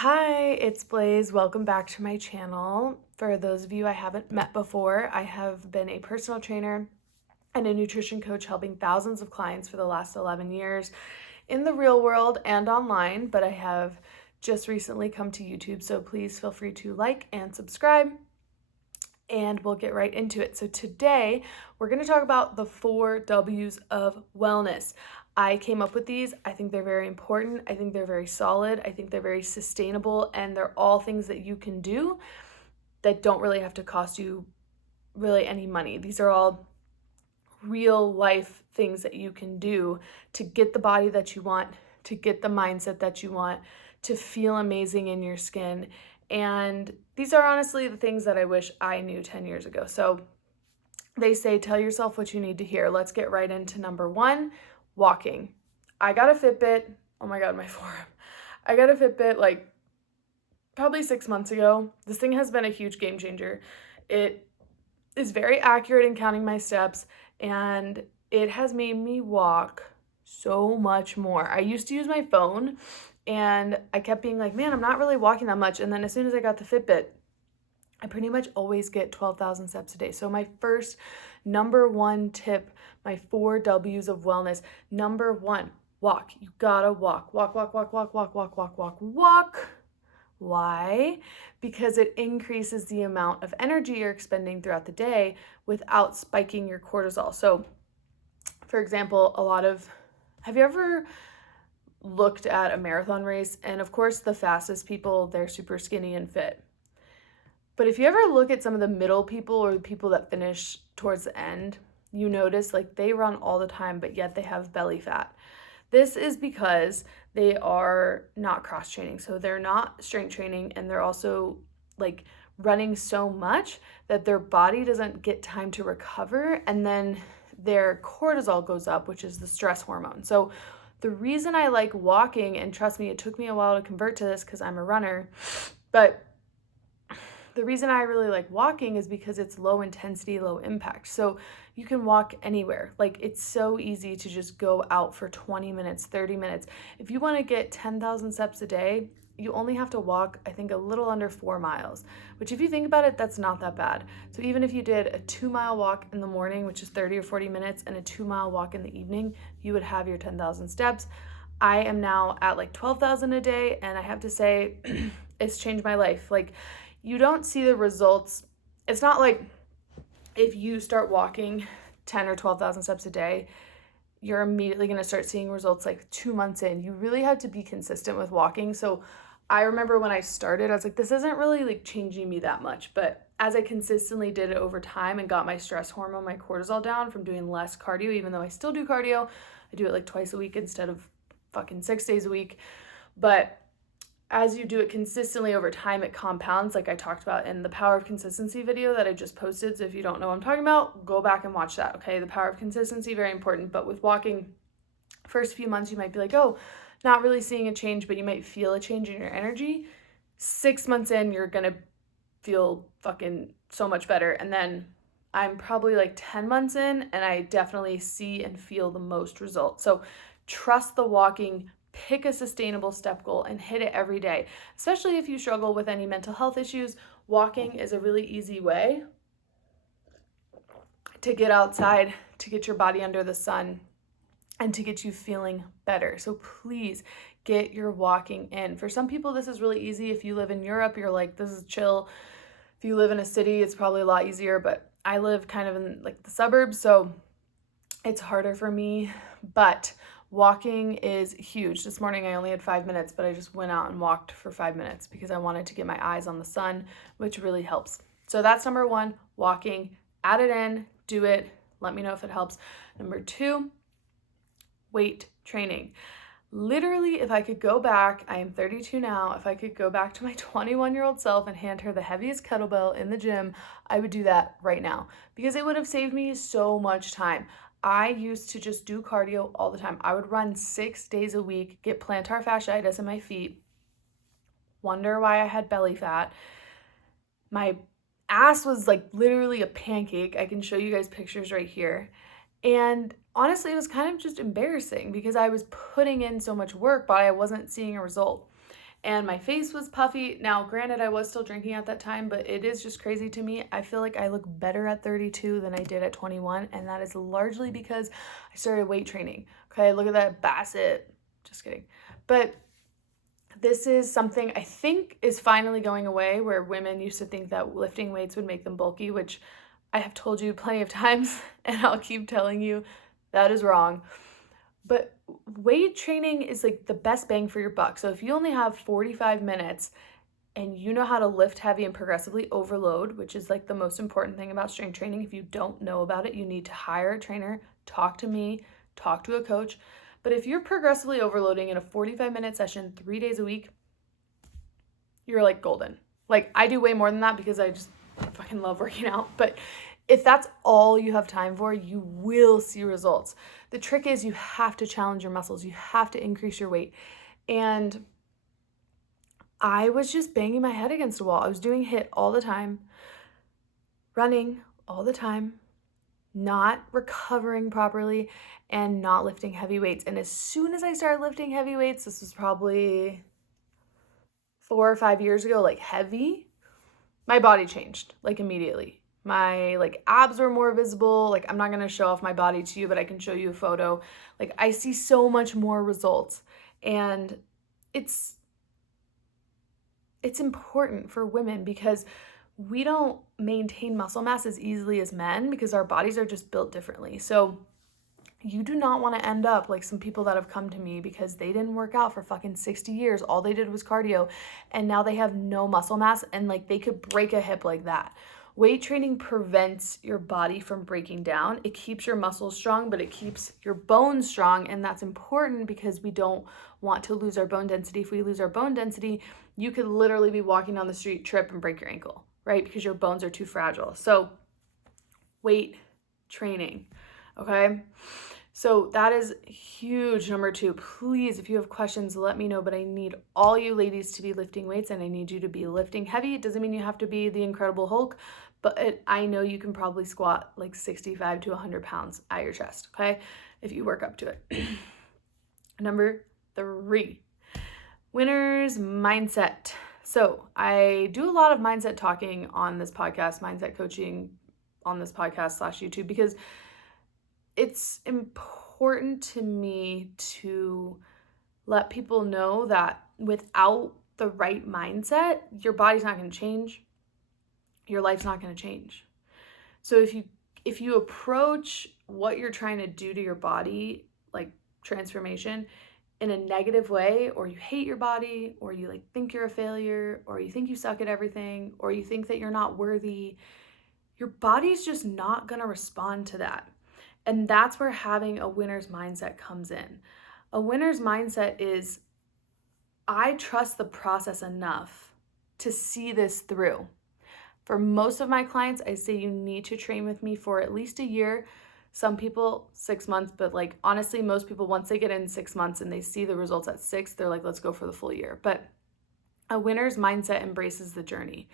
Hi, it's Blaise. Welcome back to my channel. For those of you I haven't met before, I have been a personal trainer and a nutrition coach helping thousands of clients for the last 11 years in the real world and online, but I have just recently come to YouTube, so please feel free to like and subscribe and we'll get right into it. So today we're going to talk about the 4 W's of wellness. I came up with these. I think they're very important. I think they're very solid. I think they're very sustainable, and they're all things that you can do that don't really have to cost you really any money. These are all real life things that you can do to get the body that you want, to get the mindset that you want, to feel amazing in your skin. And these are honestly the things that I wish I knew 10 years ago. So they say, tell yourself what you need to hear. Let's get right into number 1, walking. I got a Fitbit. Oh my God, my forearm. I got a Fitbit like probably 6 months ago. This thing has been a huge game changer. It is very accurate in counting my steps, and it has made me walk so much more. I used to use my phone and I kept being like, man, I'm not really walking that much. And then as soon as I got the Fitbit, I pretty much always get 12,000 steps a day. So my first number 1 tip, my 4 W's of wellness. Number 1, walk. You gotta walk. Walk, walk, walk, walk, walk, walk, walk, walk, walk. Why? Because it increases the amount of energy you're expending throughout the day without spiking your cortisol. So, for example, have you ever looked at a marathon race? And of course, the fastest people, they're super skinny and fit. But if you ever look at some of the middle people or the people that finish towards the end, you notice like they run all the time, but yet they have belly fat. This is because they are not cross training. So they're not strength training, and they're also like running so much that their body doesn't get time to recover, and then their cortisol goes up, which is the stress hormone. So the reason I like walking, and trust me, it took me a while to convert to this because I'm a runner, but the reason I really like walking is because it's low intensity, low impact. So you can walk anywhere. Like, it's so easy to just go out for 20 minutes, 30 minutes. If you want to get 10,000 steps a day, you only have to walk, I think, a little under 4 miles, which if you think about it, that's not that bad. So even if you did a 2-mile walk in the morning, which is 30 or 40 minutes, and a 2-mile walk in the evening, you would have your 10,000 steps. I am now at like 12,000 a day, and I have to say, it's changed my life. Like, you don't see the results. It's not like if you start walking 10 or 12,000 steps a day, you're immediately going to start seeing results like 2 months in. You really have to be consistent with walking. So I remember when I started, I was like, this isn't really like changing me that much. But as I consistently did it over time and got my stress hormone, my cortisol down from doing less cardio, even though I still do cardio, I do it like twice a week instead of fucking 6 days a week. But as you do it consistently over time, it compounds, like I talked about in the Power of Consistency video that I just posted. So if you don't know what I'm talking about, go back and watch that, okay? The power of consistency, very important. But with walking, first few months, you might be like, oh, not really seeing a change, but you might feel a change in your energy. 6 months in, you're gonna feel fucking so much better. And then I'm probably like 10 months in, and I definitely see and feel the most results. So trust the walking. Pick a sustainable step goal and hit it every day. Especially if you struggle with any mental health issues, walking is a really easy way to get outside, to get your body under the sun, and to get you feeling better. So please get your walking in. For some people, this is really easy. If you live in Europe, you're like, this is chill. If you live in a city, it's probably a lot easier, but I live kind of in like the suburbs, so it's harder for me, but walking is huge. This morning I only had 5 minutes, but I just went out and walked for 5 minutes because I wanted to get my eyes on the sun, which really helps. So that's number 1, walking. Add it in, do it. Let me know if it helps. Number 2, weight training. Literally, if I could go back, I am 32 now, if I could go back to my 21-year-old self and hand her the heaviest kettlebell in the gym, I would do that right now because it would have saved me so much time. I used to just do cardio all the time. I would run 6 days a week, get plantar fasciitis in my feet, wonder why I had belly fat. My ass was like literally a pancake. I can show you guys pictures right here. And honestly, it was kind of just embarrassing because I was putting in so much work, but I wasn't seeing a result. and my face was puffy. Now, granted, I was still drinking at that time, but it is just crazy to me. I feel like I look better at 32 than I did at 21, and that is largely because I started weight training. Okay, look at that Bassett. Just kidding. But this is something I think is finally going away, where women used to think that lifting weights would make them bulky, which I have told you plenty of times, and I'll keep telling you that is wrong. But weight training is like the best bang for your buck. So if you only have 45 minutes and you know how to lift heavy and progressively overload, which is like the most important thing about strength training, if you don't know about it, you need to hire a trainer, talk to me, talk to a coach. But if you're progressively overloading in a 45-minute session 3 days a week, you're like golden. Like, I do way more than that because I just fucking love working out. But if that's all you have time for, you will see results. The trick is you have to challenge your muscles. You have to increase your weight. And I was just banging my head against a wall. I was doing HIIT all the time, running all the time, not recovering properly, and not lifting heavy weights. And as soon as I started lifting heavy weights, this was probably 4 or 5 years ago, like heavy, my body changed like immediately. My like abs were more visible. Like, I'm not going to show off my body to you, but I can show you a photo. Like, I see so much more results. And it's important for women because we don't maintain muscle mass as easily as men because our bodies are just built differently. So you do not want to end up like some people that have come to me because they didn't work out for fucking 60 years. All they did was cardio, and now they have no muscle mass, and like they could break a hip like that. Weight training prevents your body from breaking down. It keeps your muscles strong, but it keeps your bones strong, and that's important because we don't want to lose our bone density. If we lose our bone density, you could literally be walking down the street, trip, and break your ankle, right? Because your bones are too fragile. So weight training, okay? So that is huge. Number 2, please, if you have questions, let me know, but I need all you ladies to be lifting weights, and I need you to be lifting heavy. It doesn't mean you have to be the Incredible Hulk, but I know you can probably squat like 65 to 100 pounds at your chest, okay? If you work up to it. Number 3, winner's mindset. So I do a lot of mindset talking on this podcast, mindset coaching on this podcast / YouTube, because it's important to me to let people know that without the right mindset, your body's not going to change. Your life's not going to change. So if you approach what you're trying to do to your body, like transformation, in a negative way, or you hate your body, or you like think you're a failure, or you think you suck at everything, or you think that you're not worthy, your body's just not going to respond to that. And that's where having a winner's mindset comes in. A winner's mindset is, I trust the process enough to see this through. For most of my clients, I say you need to train with me for at least a year. Some people 6 months, but like honestly, most people, once they get in 6 months and they see the results at 6, they're like, let's go for the full year. But a winner's mindset embraces the journey.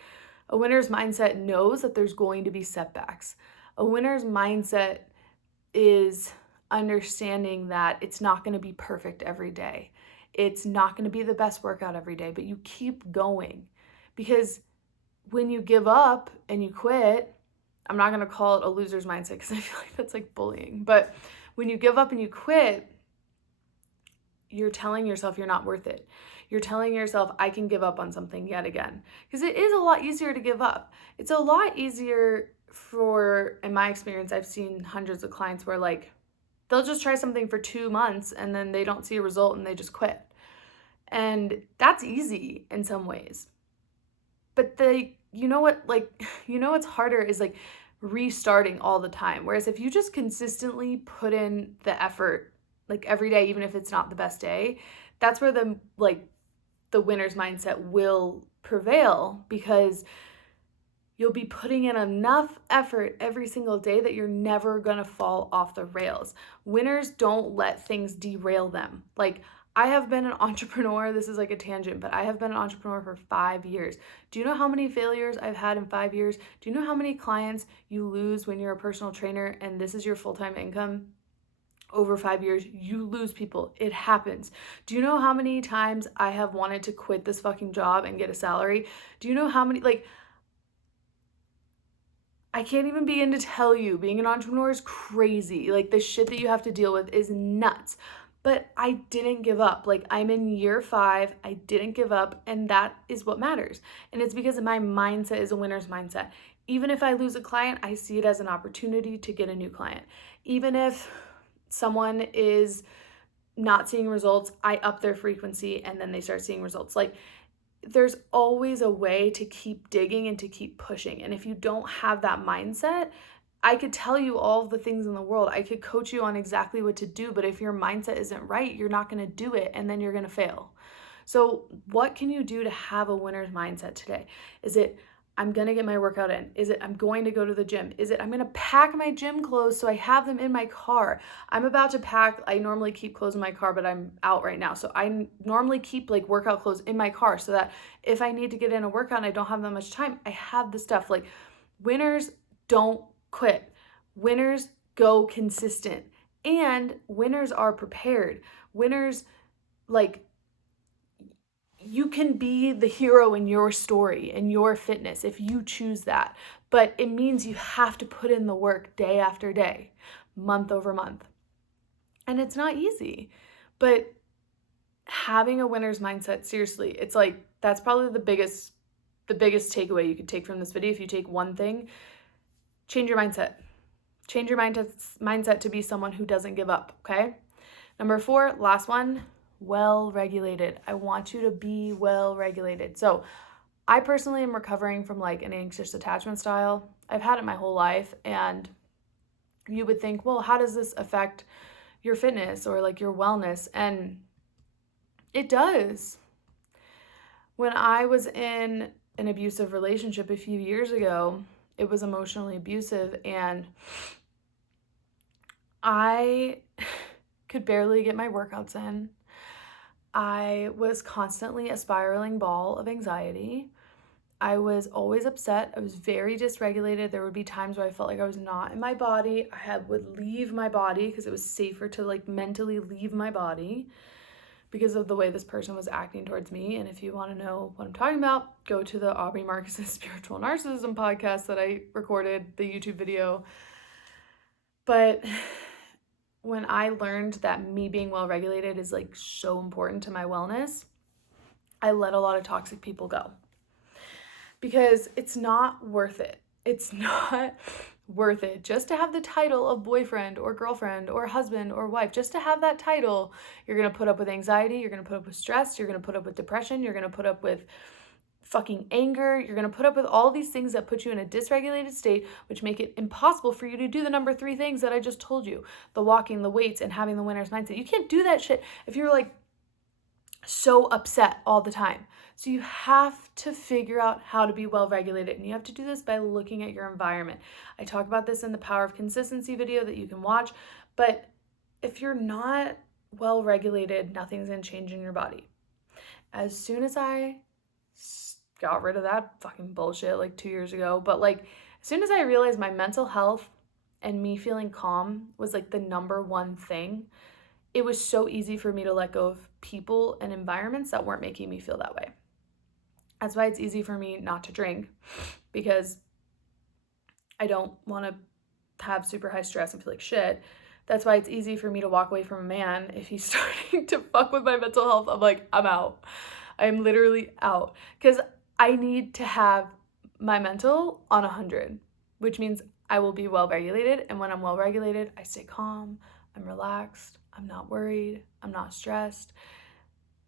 A winner's mindset knows that there's going to be setbacks. A winner's mindset is understanding that it's not going to be perfect every day. It's not going to be the best workout every day, but you keep going. Because when you give up and you quit, I'm not going to call it a loser's mindset because I feel like that's like bullying. But when you give up and you quit, you're telling yourself you're not worth it. You're telling yourself, I can give up on something yet again. Because it is a lot easier to give up. It's a lot easier in my experience, I've seen hundreds of clients where like, they'll just try something for 2 months and then they don't see a result and they just quit. And that's easy in some ways. But what's harder is like restarting all the time. Whereas if you just consistently put in the effort, like every day, even if it's not the best day, that's where the winner's mindset will prevail, because you'll be putting in enough effort every single day that you're never gonna fall off the rails. Winners don't let things derail them. Like, I have been an entrepreneur, this is like a tangent, but I have been an entrepreneur for 5 years. Do you know how many failures I've had in 5 years? Do you know how many clients you lose when you're a personal trainer and this is your full-time income? over 5 years, you lose people. It happens. Do you know how many times I have wanted to quit this fucking job and get a salary? Do you know how many, like, I can't even begin to tell you, being an entrepreneur is crazy. Like, the shit that you have to deal with is nuts. But I didn't give up. Like, I'm in year 5. I didn't give up. And that is what matters. And it's because my mindset is a winner's mindset. Even if I lose a client, I see it as an opportunity to get a new client. Even if someone is not seeing results, I up their frequency and then they start seeing results. Like, there's always a way to keep digging and to keep pushing. And if you don't have that mindset, I could tell you all the things in the world. I could coach you on exactly what to do, but if your mindset isn't right, you're not going to do it and then you're going to fail. So, what can you do to have a winner's mindset today? Is it, I'm going to get my workout in? Is it, I'm going to go to the gym? Is it, I'm going to pack my gym clothes so I have them in my car? I'm about to pack, I normally keep clothes in my car, but I'm out right now. So I normally keep like workout clothes in my car so that if I need to get in a workout and I don't have that much time, I have the stuff. Like, winners don't quit. Winners go consistent. And winners are prepared. Winners, like, you can be the hero in your story and your fitness if you choose that. But it means you have to put in the work day after day, month over month. And it's not easy. But having a winner's mindset, seriously, it's like, that's probably the biggest takeaway you could take from this video. If you take one thing, change your mindset. Change your mindset to be someone who doesn't give up, okay? Number 4, last one, well-regulated. I want you to be well-regulated. So I personally am recovering from like an anxious attachment style. I've had it my whole life, and you would think, well, how does this affect your fitness or like your wellness? And it does. When I was in an abusive relationship a few years ago, it was emotionally abusive, and I could barely get my workouts in. I was constantly a spiraling ball of anxiety. I was always upset. I was very dysregulated. There would be times where I felt like I was not in my body. Would leave my body because it was safer to like mentally leave my body because of the way this person was acting towards me. And if you want to know what I'm talking about, go to the Aubrey Marcus's Spiritual Narcissism podcast that I recorded, the YouTube video. But when I learned that me being well-regulated is like so important to my wellness, I let a lot of toxic people go because it's not worth it. It's not worth it just to have the title of boyfriend or girlfriend or husband or wife. Just to have that title, you're going to put up with anxiety, you're going to put up with stress, you're going to put up with depression, you're going to put up with fucking anger, you're going to put up with all these things that put you in a dysregulated state, which make it impossible for you to do the number 3 things that I just told you: the walking, the weights, and having the winner's mindset. You can't do that shit if you're like so upset all the time. So you have to figure out how to be well-regulated, and you have to do this by looking at your environment. I talk about this in the Power of Consistency video that you can watch, but if you're not well-regulated, nothing's going to change in your body. As soon as I got rid of that fucking bullshit like 2 years ago, but like as soon as I realized my mental health and me feeling calm was like the number one thing, it was so easy for me to let go of people and environments that weren't making me feel that way. That's why it's easy for me not to drink, because I don't want to have super high stress and feel like shit. That's why it's easy for me to walk away from a man if he's starting to fuck with my mental health. I'm like, I'm out. I'm literally out, because I need to have my mental on 100, which means I will be well-regulated. And when I'm well-regulated, I stay calm, I'm relaxed, I'm not worried, I'm not stressed.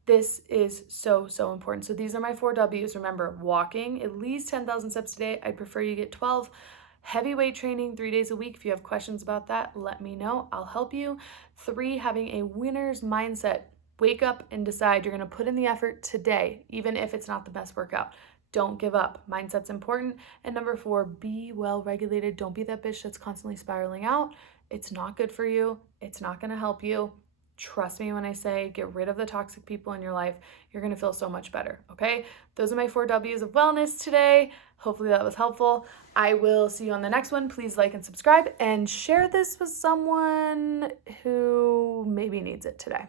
This is so, so important. So these are my 4 W's. Remember, walking at least 10,000 steps a day. I prefer you get 12. Heavy weight training 3 days a week. If you have questions about that, let me know. I'll help you. 3, having a winner's mindset. Wake up and decide you're going to put in the effort today, even if it's not the best workout. Don't give up. Mindset's important. And number 4, be well-regulated. Don't be that bitch that's constantly spiraling out. It's not good for you. It's not going to help you. Trust me when I say get rid of the toxic people in your life. You're going to feel so much better, okay? Those are my 4 W's of wellness today. Hopefully that was helpful. I will see you on the next one. Please like and subscribe and share this with someone who maybe needs it today.